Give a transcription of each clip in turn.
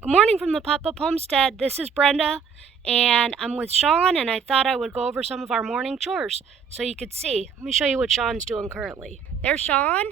Good morning from the Pop-Up Homestead. This is Brenda, and I'm with Sean, and I thought I would go over some of our morning chores so you could see. Let me show you what Sean's doing currently. There's Sean.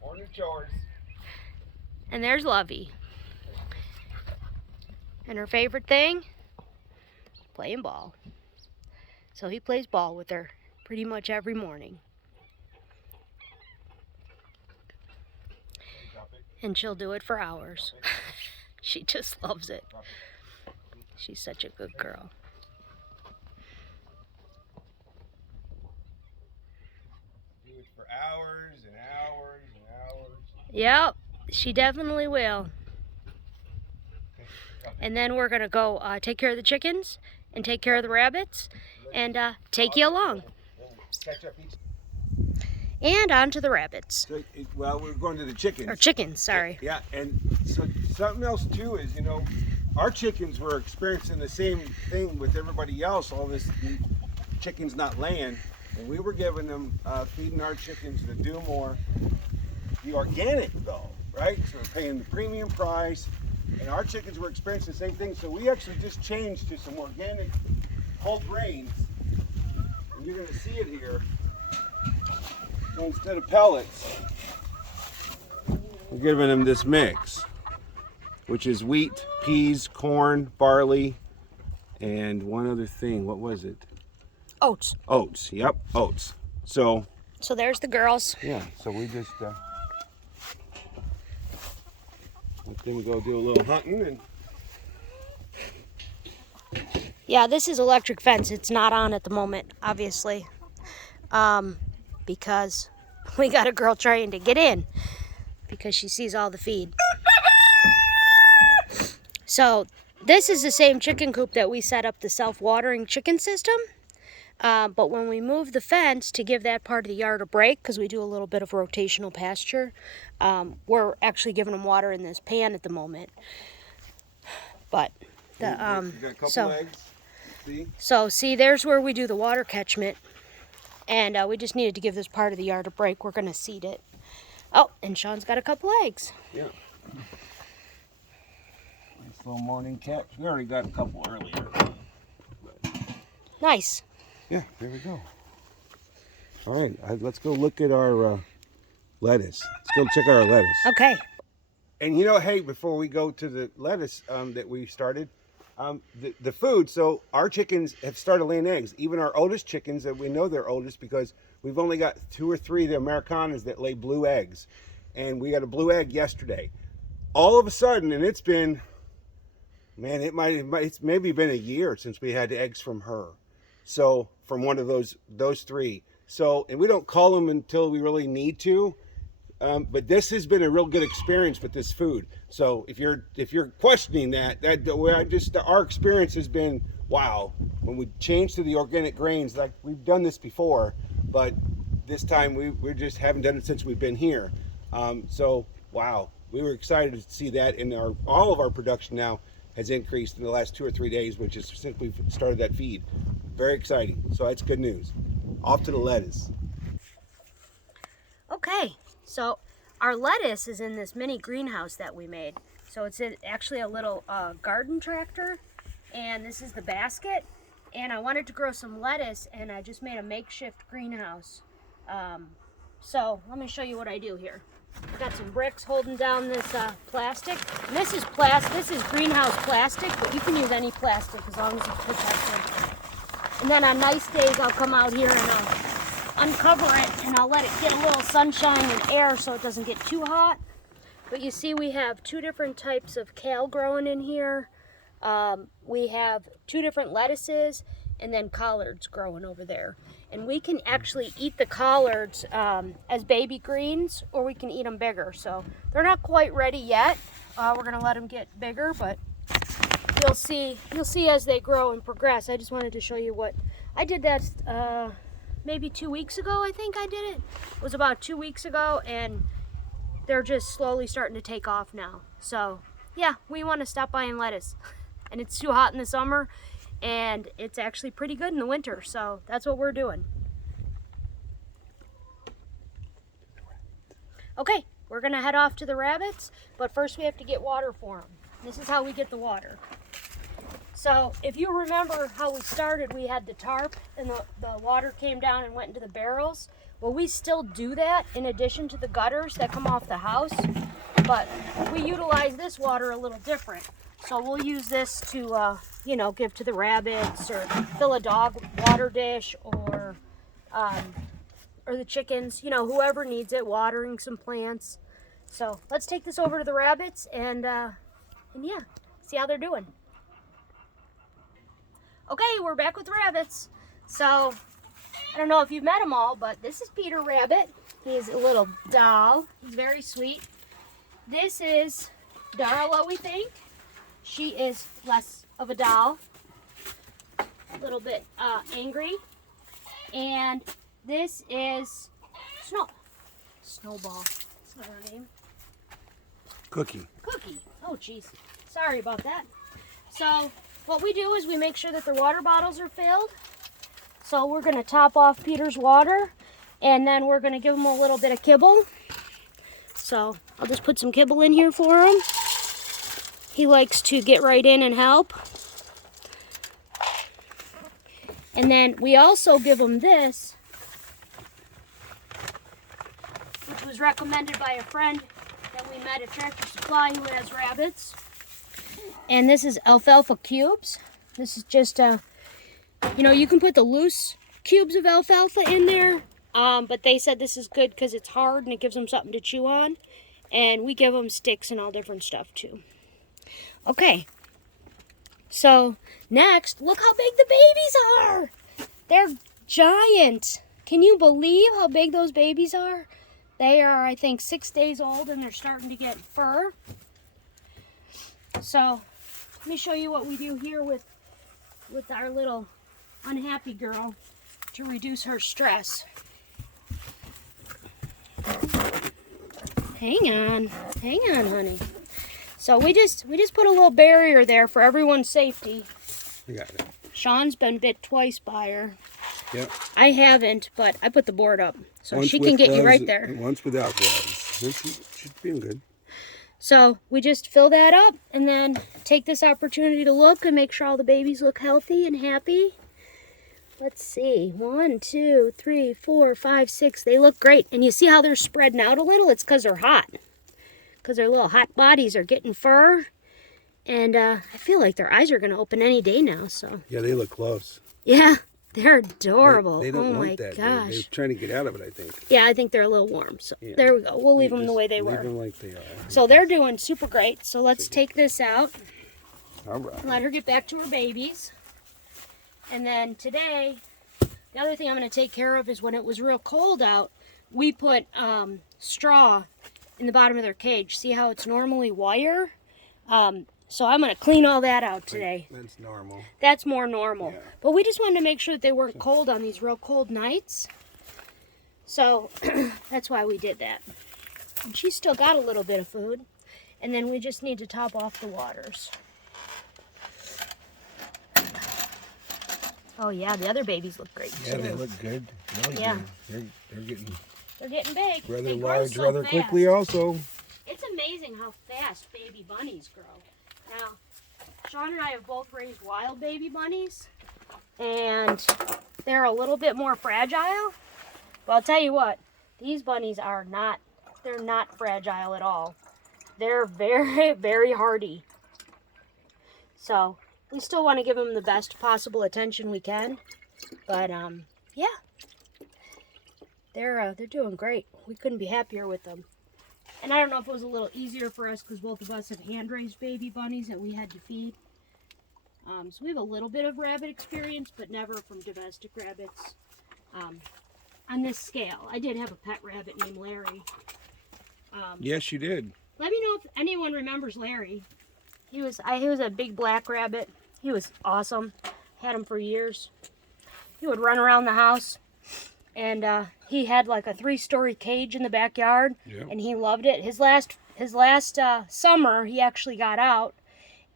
Morning chores. And there's Lovey. And her favorite thing? Playing ball. So he plays ball with her pretty much every morning. And she'll do it for hours. She just loves it. She's such a good girl. Do it for hours and hours and hours. Yep, she definitely will. And then we're going to go take care of the chickens and take care of the rabbits and take you along. Catch up each. And on to the rabbits. So, well, we're going to the chickens. Or chickens, sorry. Yeah, and so something else too is, our chickens were experiencing the same thing with everybody else, all this chickens not laying. And we were giving them, feeding our chickens to do more, the organic though, right? So we're paying the premium price. And our chickens were experiencing the same thing, so we actually just changed to some organic whole grains. And you're going to see it here. So instead of pellets, we're giving them this mix, which is wheat, peas, corn, barley, and one other thing. What was it? Oats. Oats. Yep, oats. So there's the girls. yeah, so we just let them go do a little hunting. And Yeah, this is electric fence. It's not on at the moment, obviously, because we got a girl trying to get in because she sees all the feed. So this is the same chicken coop that we set up the self-watering chicken system. But when we move the fence to give that part of the yard a break, because we do a little bit of rotational pasture, we're actually giving them water in this pan at the moment. But you got a couple eggs. See, there's where we do the water catchment, and we just needed to give this part of the yard a break. We're going to seed it. Oh, and Sean's got a couple eggs. Yeah. Nice little morning catch. We already got a couple earlier. But Nice. yeah, there we go. All right, let's go look at our lettuce. Let's go check out our lettuce. Okay. And hey, before we go to the lettuce that we started, the food, so our chickens have started laying eggs. Even our oldest chickens, that we know they're oldest because we've only got 2 or 3 of the Americanas that lay blue eggs. And we got a blue egg yesterday. All of a sudden, and it's been, man, it's maybe been a year since we had eggs from her. So from one of those 3. So, and we don't call them until we really need to. But this has been a real good experience with this food. So if you're questioning that our experience has been wow. When we changed to the organic grains, like we've done this before, but this time we just haven't done it since we've been here. So wow, we were excited to see that, and all of our production now has increased in the last 2 or 3 days, which is since we've started that feed. Very exciting. So that's good news. Off to the lettuce. Okay, so our lettuce is in this mini greenhouse that we made. So it's actually a little garden tractor, and this is the basket. And I wanted to grow some lettuce, and I just made a makeshift greenhouse. So let me show you what I do here. I've got some bricks holding down this plastic. And this is greenhouse plastic, but you can use any plastic as long as it's protected. And then on nice days, I'll come out here and I'll uncover it, and I'll let it get a little sunshine and air so it doesn't get too hot. But you see we have 2 different types of kale growing in here. We have 2 different lettuces, and then collards growing over there. And we can actually eat the collards as baby greens, or we can eat them bigger. So they're not quite ready yet. We're gonna let them get bigger, but you'll see as they grow and progress. I just wanted to show you what I did. That maybe 2 weeks ago, I think I did it. It was about 2 weeks ago, and they're just slowly starting to take off now. So yeah, we want to stop buying lettuce. And it's too hot in the summer, and it's actually pretty good in the winter. So that's what we're doing. Okay, we're gonna head off to the rabbits, but first we have to get water for them. This is how we get the water. So if you remember how we started, we had the tarp and the water came down and went into the barrels. Well, we still do that in addition to the gutters that come off the house, but we utilize this water a little different. So we'll use this to, you know, give to the rabbits or fill a dog water dish or the chickens, you know, whoever needs it, watering some plants. So let's take this over to the rabbits and yeah, see how they're doing. Okay, we're back with the rabbits. So, I don't know if you've met them all, but this is Peter Rabbit. He's a little doll. He's very sweet. This is Darla, we think. She is less of a doll. A little bit angry. And this is Snowball. That's not her name. Cookie. Cookie. Oh, jeez. Sorry about that. So, what we do is we make sure that their water bottles are filled. So we're going to top off Peter's water, and then we're going to give him a little bit of kibble. So I'll just put some kibble in here for him. He likes to get right in and help. And then we also give him this, which was recommended by a friend that we met at Tractor Supply who has rabbits. And this is alfalfa cubes. This is just you know, you can put the loose cubes of alfalfa in there, but they said this is good because it's hard and it gives them something to chew on. And we give them sticks and all different stuff too. Okay, so next, look how big the babies are. They're giant. Can you believe how big those babies are? They are, I think, 6 days old and they're starting to get fur. So let me show you what we do here with our little unhappy girl to reduce her stress. Hang on, honey. So we just put a little barrier there for everyone's safety. I got it. Sean's been bit twice by her. Yep. I haven't, but I put the board up so Once she with can get you gloves right there. And once without gloves. She's feeling good. So we just fill that up and then take this opportunity to look and make sure all the babies look healthy and happy. Let's see, 1, 2, 3, 4, 5, 6. They look great. And you see how they're spreading out a little? It's because they're hot. Because their little hot bodies are getting fur. And I feel like their eyes are going to open any day now. So Yeah, they look close. yeah, they're adorable. They don't oh want my that. gosh. They're trying to get out of it, I think. Yeah, I think they're a little warm. So Yeah. there we go. We'll leave them the way they Leave were. them like they are. So they're doing super great. So let's take this out. All right. Let her get back to her babies. And then today, the other thing I'm going to take care of is when it was real cold out, we put straw in the bottom of their cage. See how it's normally wire? So I'm going to clean all that out today. That's normal. That's more normal. Yeah. But we just wanted to make sure that they weren't cold on these real cold nights. So that's why we did that. And she's still got a little bit of food. And then we just need to top off the waters. Oh yeah, the other babies look great too. Yeah, they look good. Really Yeah. good. They're getting big. rather They grow large so rather fast. quickly also. It's amazing how fast baby bunnies grow. Now, Sean and I have both raised wild baby bunnies, and they're a little bit more fragile. But I'll tell you what, these bunnies are not, they're not fragile at all. They're very, very hardy. So, we still want to give them the best possible attention we can. But, yeah. They're doing great. We couldn't be happier with them. And I don't know if it was a little easier for us because both of us have hand-raised baby bunnies that we had to feed. So we have a little bit of rabbit experience, but never from domestic rabbits on this scale. I did have a pet rabbit named Larry. Yes, you did. Let me know if anyone remembers Larry. He was a big black rabbit. He was awesome. Had him for years. He would run around the house. And he had like a 3-story cage in the backyard, Yep. and he loved it. His last summer, he actually got out,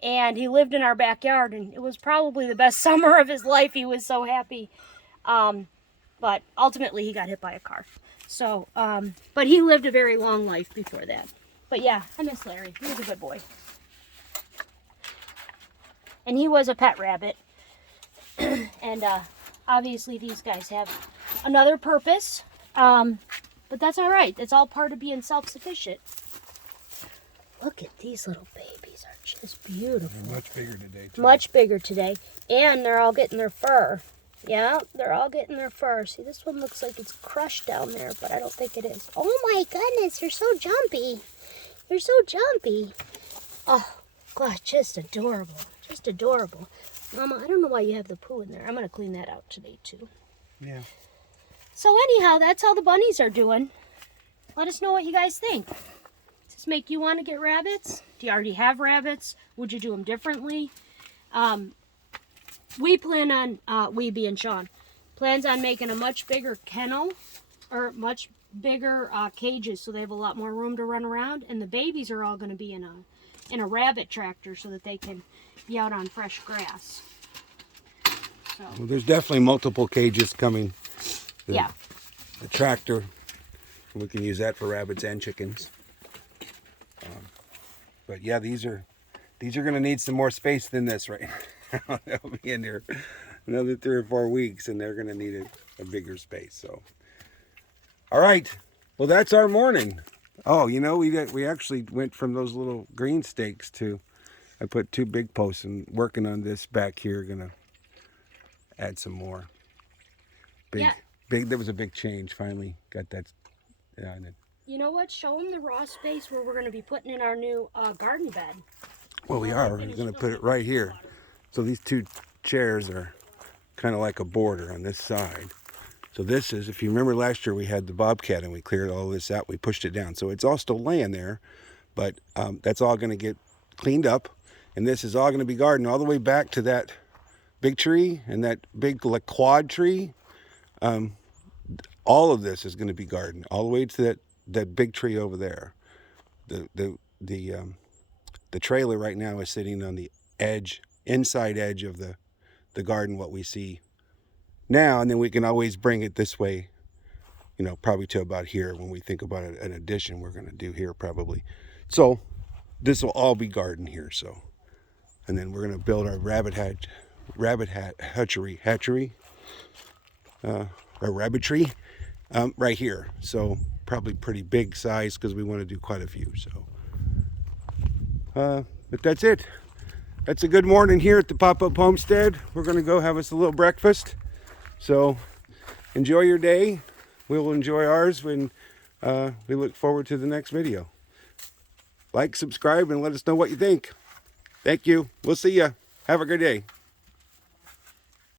and he lived in our backyard, and it was probably the best summer of his life. He was so happy. But ultimately, he got hit by a car. So, but he lived a very long life before that. But yeah, I miss Larry. He was a good boy. And he was a pet rabbit. And obviously these guys have another purpose. But that's all right. It's all part of being self-sufficient. Look at these little babies. Are just beautiful. They're much bigger today, too. Much bigger today. And they're all getting their fur. Yeah, they're all getting their fur. See, this one looks like it's crushed down there, but I don't think it is. Oh my goodness, you're so jumpy. You're so jumpy. Oh, gosh, just adorable. Just adorable. Mama, I don't know why you have the poo in there. I'm going to clean that out today, too. Yeah. So anyhow, that's how the bunnies are doing. Let us know what you guys think. Does this make you want to get rabbits? Do you already have rabbits? Would you do them differently? We plan on, we being Sean, plans on making a much bigger kennel, or much bigger cages, so they have a lot more room to run around. And the babies are all going to be in a rabbit tractor so that they can be out on fresh grass. So. Well, there's definitely multiple cages coming. Yeah. The tractor, we can use that for rabbits and chickens. But yeah, these are going to need some more space than this right now. They'll be in there another 3 or 4 weeks, and they're going to need a bigger space. So, all right. Well, that's our morning. Oh, you know, we actually went from those little green stakes to, I put 2 big posts, and working on this back here, gonna add some more. Big. There was a big change. Finally got that. Yeah. And then, you know what? Show them the raw space where we're going to be putting in our new garden bed. well, we are. We're gonna put it right here. So these 2 chairs are kind of like a border on this side. So this is, if you remember last year, we had the bobcat and we cleared all this out. We pushed it down. So it's all still laying there, but that's all going to get cleaned up. And this is all going to be garden all the way back to that big tree and that big quad tree. All of this is going to be garden all the way to that big tree over there. The trailer right now is sitting on the inside edge of the garden, what we see now, and then we can always bring it this way, you know, probably to about here when we think about an addition we're going to do here probably. So this will all be garden here. So, and then we're going to build our hatchery, or rabbitry right here. So probably pretty big size because we want to do quite a few. So, but that's it. That's a good morning here at the Pop-Up Homestead. We're going to go have us a little breakfast. So enjoy your day. We will enjoy ours when we look forward to the next video. Like, subscribe, and let us know what you think. Thank you. We'll see ya. Have a good day.